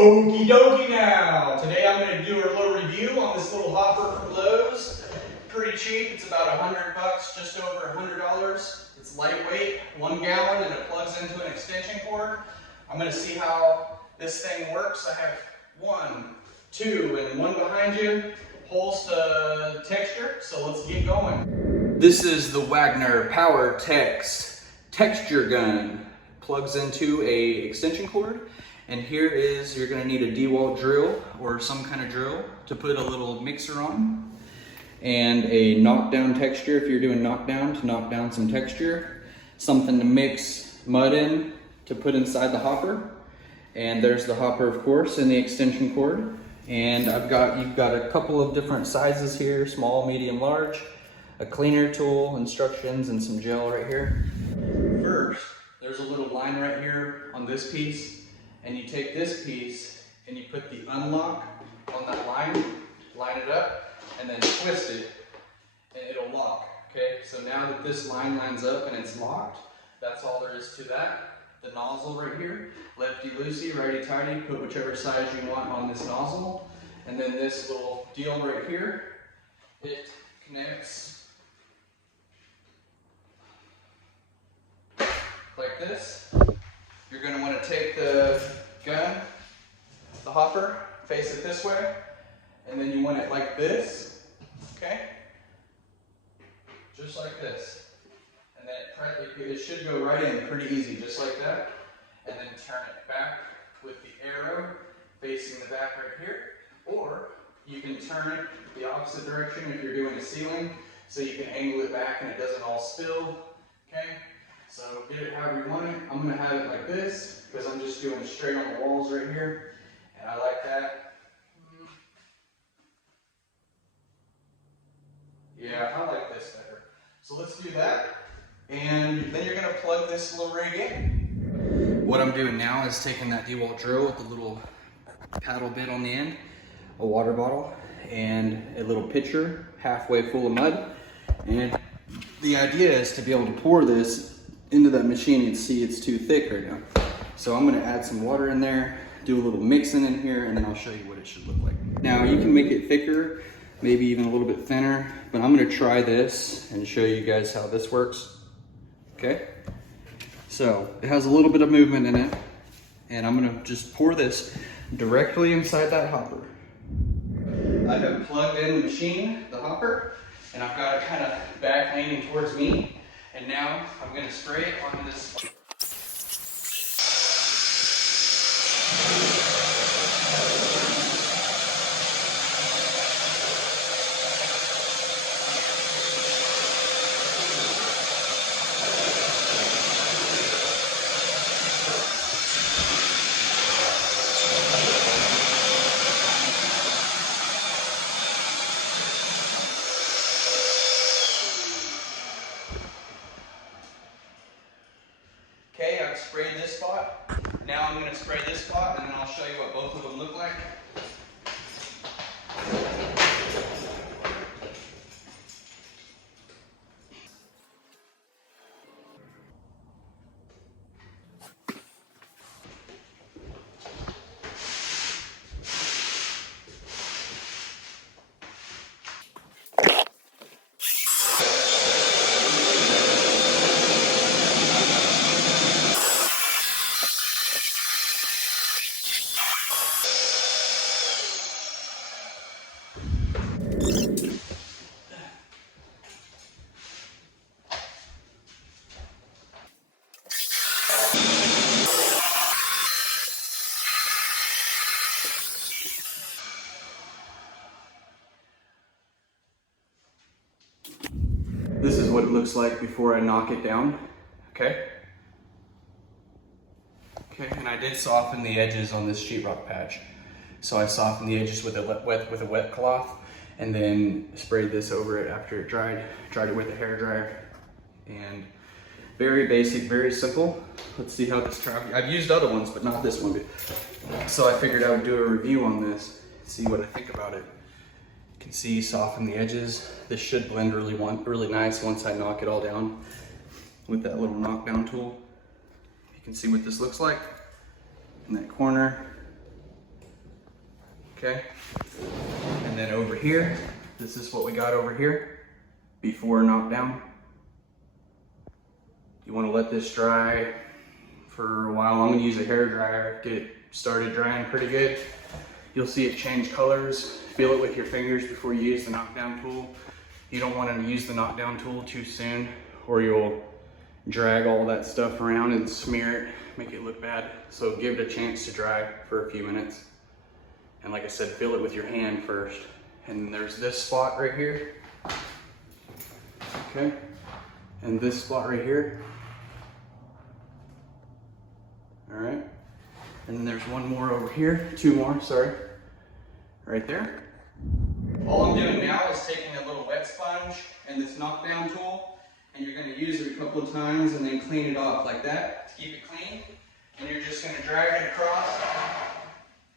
Okie dokie now. Today I'm going to do a little review on this little hopper from Lowe's. Pretty cheap. It's about $100 bucks, just over $100. It's lightweight, 1 gallon, and it plugs into an extension cord. I'm going to see how this thing works. I have 1, 2, and 1 behind you. Holes to texture, so let's get going. This is the Wagner powertex texture gun. Plugs into a extension cord. And here is, you're gonna need a DeWalt drill or some kind of drill to put a little mixer on. And a knockdown texture if you're doing knockdown, to knock down some texture. Something to mix mud in to put inside the hopper. And there's the hopper, of course, and the extension cord. And you've got a couple of different sizes here, small, medium, large. A cleaner tool, instructions, and some gel right here. First, there's a little line right here on this piece. And you take this piece and you put the unlock on that line it up, and then twist it, and it'll lock, okay? So now that this line lines up and it's locked, that's all there is to that. The nozzle right here, lefty-loosey, righty-tighty, put whichever size you want on this nozzle. And then this little deal right here, it connects like this. You're going to want to take the gun, the hopper, face it this way, and then you want it like this, okay? Just like this. And then it should go right in pretty easy, just like that. And then turn it back with the arrow facing the back right here. Or you can turn it the opposite direction if you're doing a ceiling, so you can angle it back and it doesn't all spill, okay? So get it however you want it. I'm going to have it like this because I'm just doing straight on the walls right here. And I like that. Yeah, I like this better. So let's do that. And then you're going to plug this little rig in. What I'm doing now is taking that DeWalt drill with the little paddle bit on the end, a water bottle, and a little pitcher halfway full of mud. And the idea is to be able to pour this into that machine. You can see it's too thick right now. So I'm gonna add some water in there, do a little mixing in here, and then I'll show you what it should look like. Now you can make it thicker, maybe even a little bit thinner, but I'm gonna try this and show you guys how this works. Okay? So it has a little bit of movement in it, and I'm gonna just pour this directly inside that hopper. I have plugged in the machine, the hopper, and I've got it kind of back leaning towards me. And now I'm going to spray it onto this. Okay, I've sprayed this spot. Now I'm going to spray this spot, and then I'll show you what both of them look like. This is what it looks like before I knock it down, okay? Okay, and I did soften the edges on this sheetrock patch. So I softened the edges with a wet cloth, and then sprayed this over it after it dried it with a hair dryer. And very basic, very simple. Let's see how this turned out. I've used other ones, but not this one. So I figured I would do a review on this, see what I think about it. You can see, soften the edges. This should blend really nice once I knock it all down with that little knockdown tool. You can see what this looks like in that corner. okay? And then over here, this is what we got over here before knockdown. You want to let this dry for a while. I'm gonna use a hair dryer, get it started drying pretty good. You'll see it change colors. Feel it with your fingers before you use the knockdown tool. You don't want to use the knockdown tool too soon, or you'll drag all that stuff around and smear it, make it look bad. So give it a chance to dry for a few minutes. And like I said, feel it with your hand first. And there's this spot right here, okay? And this spot right here. All right, and then there's one more over here, two more, sorry, right there. All I'm doing now is taking a little wet sponge and this knockdown tool, and you're gonna use it a couple of times and then clean it off like that to keep it clean. And you're just gonna drag it across,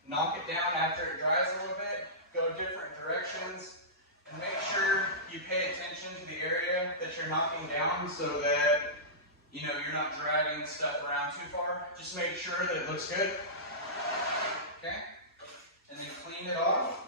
knock it down after it dries a little bit, go different directions, and make sure you pay attention to the area that you're knocking down so that you know, you're not dragging stuff around too far. Just make sure that it looks good. Okay? And then clean it off.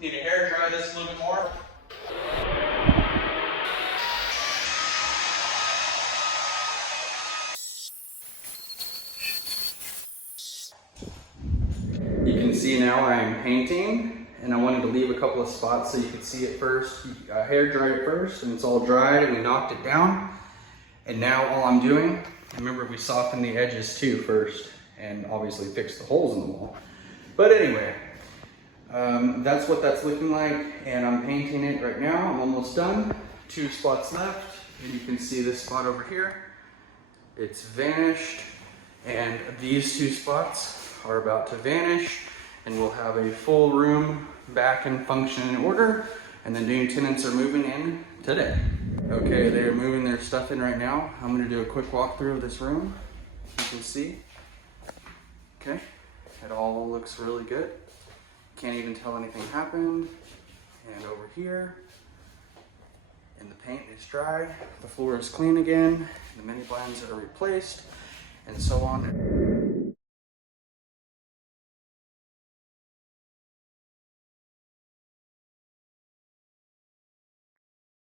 Need to hair dry this a little bit more. You can see now I'm painting, and I wanted to leave a couple of spots so you could see it first. Hair dried it first, and it's all dried, and we knocked it down. And now all I'm doing, remember we softened the edges too first, and obviously fixed the holes in the wall. But anyway, that's what that's looking like, and I'm painting it right now. I'm almost done. 2 spots left, and you can see this spot over here. It's vanished, and these 2 spots are about to vanish, and we'll have a full room back in function and order, and the new tenants are moving in today. Okay, they're moving their stuff in right now. I'm gonna do a quick walkthrough of this room. You can see, okay, it all looks really good. Can't even tell anything happened. And over here, and the paint is dry, the floor is clean again, the mini blinds are replaced, and so on.